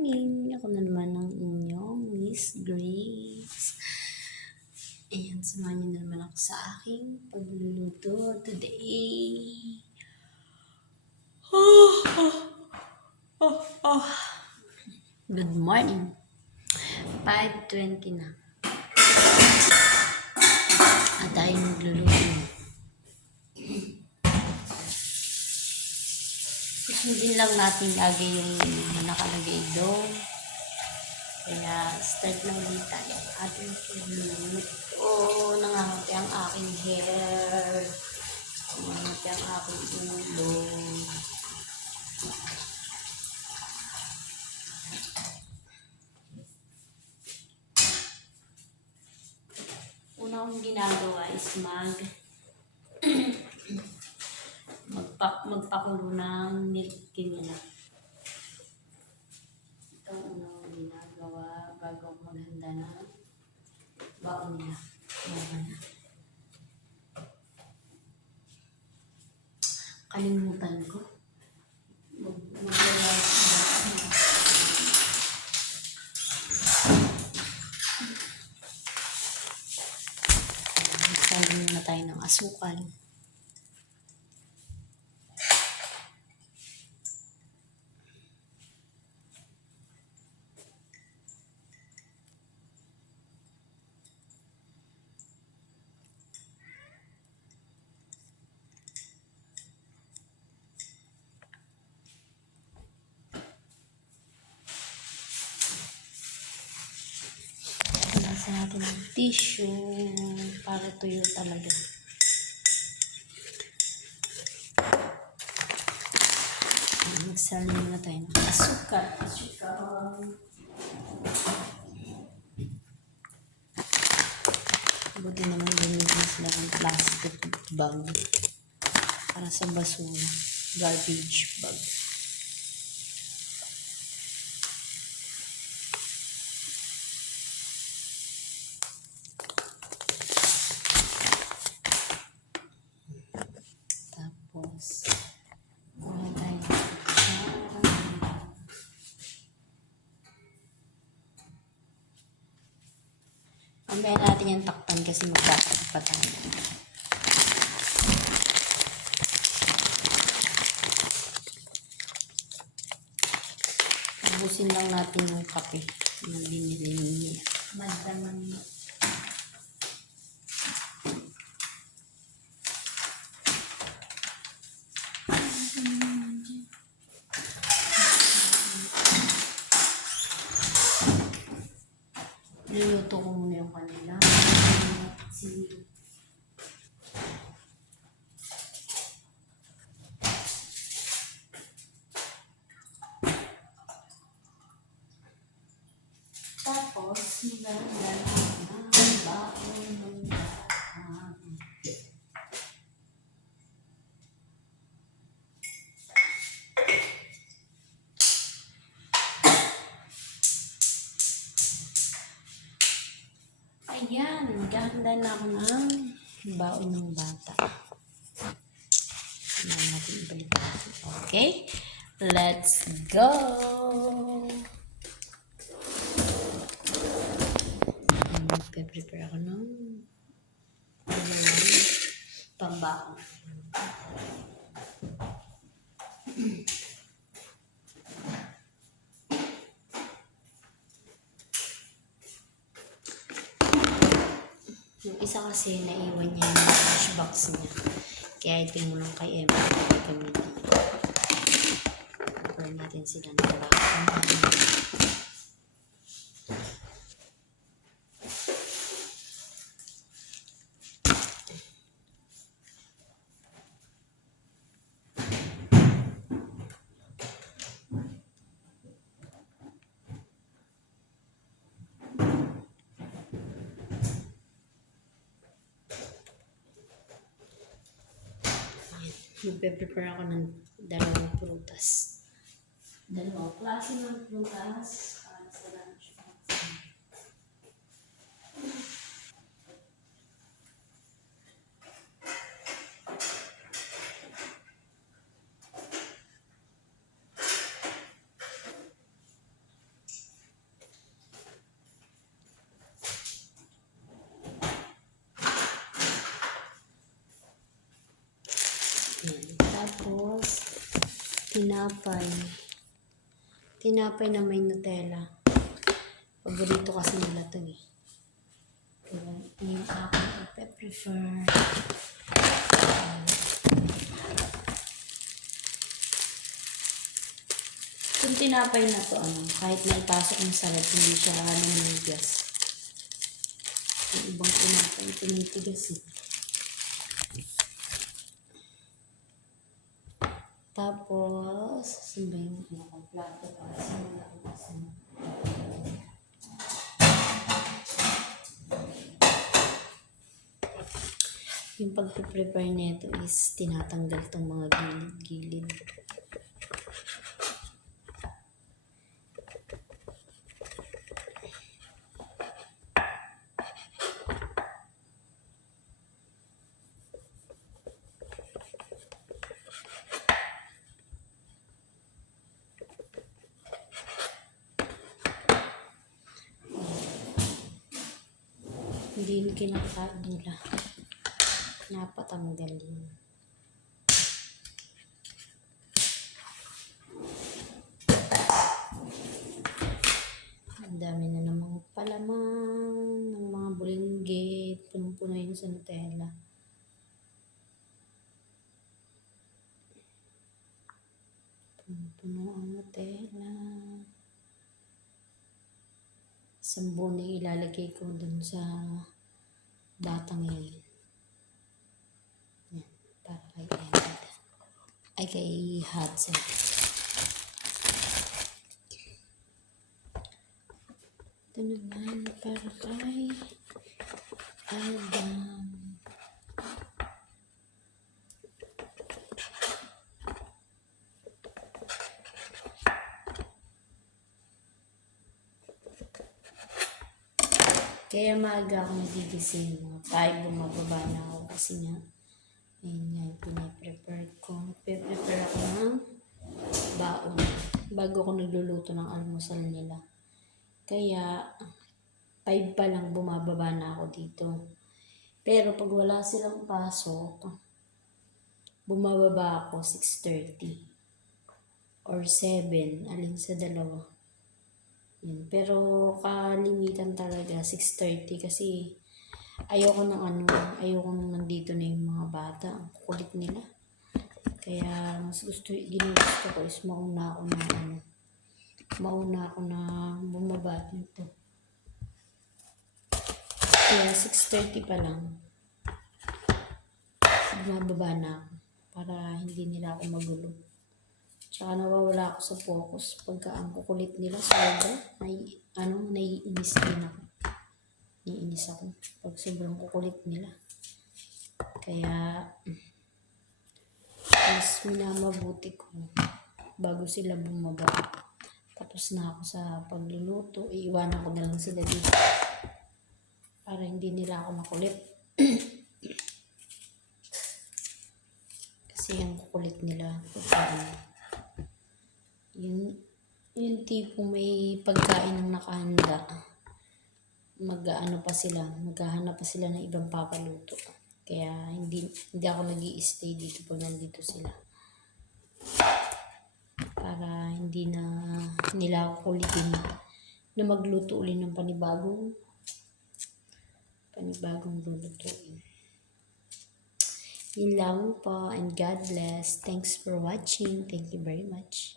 morning! Ako na naman ang inyong Miss Grace. Ayan, samahan niyo na naman ako sa aking pagluluto today. Good morning! 5:20 na. At tayo magluluto. Sundin lang natin lagi yung nakalagay doon. Kaya start na ulit tayo ang ating pagluluto. Nangangati ang aking hair. Nangangati ang aking ulo. Una kong ginagawa is magpakulo ng milk nila. Ito ang una kong ginagawa bago ako maghanda ng baon nila. Kalimutan ko. Magsabi muna tayo ng asukal. Nasa natin ng tissue para tuyo talaga. Magsalin muna tayo ng asukal. Buti naman bumili sila ng plastic bag para sa basura. Garbage bag. Tapos, wala tayo. Mamaya natin yung takpan kasi magtatakip pa tayo. Ubusin lang natin yung kape na binili niya. Madaman mo. Niluto ko muna yung kanila. Tapos, nilalaan ng baon ng baon. Ayan, maghahanda na ako ng baon ng bata. Ayan natin ibalik natin. Okay? Let's go! Magpe-prepare ako ng pambaon. Yung isa kasi naiwan niya yung lunchbox niya. Kaya ito yung unang kay Emma. Prepare natin sila ng baon. Magpe-prepare ako ng dalawang prutas. Dalawang klase ng prutas para sa lunchbox. Tapos, tinapay. Tinapay na may Nutella. Paborito kasi nila ito eh. Kaya, yung aking ipe-prefer. Yung tinapay na to, kahit na ipasok mo sa rep, hindi siya naninigas. Yung ibang tinapay, tinitigas eh. Tapos, saan ba yung plato para sa mga kasi. Yung pag-prepare nito is tinatanggal tong mga gilid-gilid. Hindi yung kinakain nila. Napatanggal yun. Ang dami na namang palaman ng mga bulinggit. Punong-puno yun sa Nutella. Punong-puno ang Nutella. Isang buo ilalagay ko dun sa batang yun. Yan, para kay Emma. Ay, kay Hudson. Ito naman para kay Adam. Kaya maaga ako nagigising. 5 bumababa na ako kasi nga ayun nga yung pinaprepare ko. Prepare ako ng baon bago ako nagluluto ng almusal nila. Kaya 5 pa lang bumababa na ako dito. Pero pag wala silang pasok, bumababa ako 6:30 or 7, alin sa dalawa. Yun. Pero kalimitan talaga 6:30 kasi ayoko ayoko nang nandito na yung mga bata. Ang kukulit nila. Kaya mas ginugusto ko is mauna ako na bumaba dito. Kaya 6:30 pa lang bumababa na ako para hindi nila ako magulo. Tsaka nawawala ako sa focus pagka ang kukulit nila sobra. Naiinis din ako. Naiinis ako pag sobrang kukulit nila. Kaya, mas minamabuti ko bago sila bumaba. Tapos na ako sa pagluluto. Iiwanan ko na lang sila dito para hindi nila ako makulit. Kasi yung kukulit nila, yung tipong may pagkain ng nakahanda, maghahanap pa sila ng ibang papaluto. Kaya hindi ako nag-i-stay dito pag nandito sila. Para hindi na nila ako kulitin na magluto ulit ng panibagong lulutuin. Yun lang po, and God bless. Thanks for watching. Thank you very much.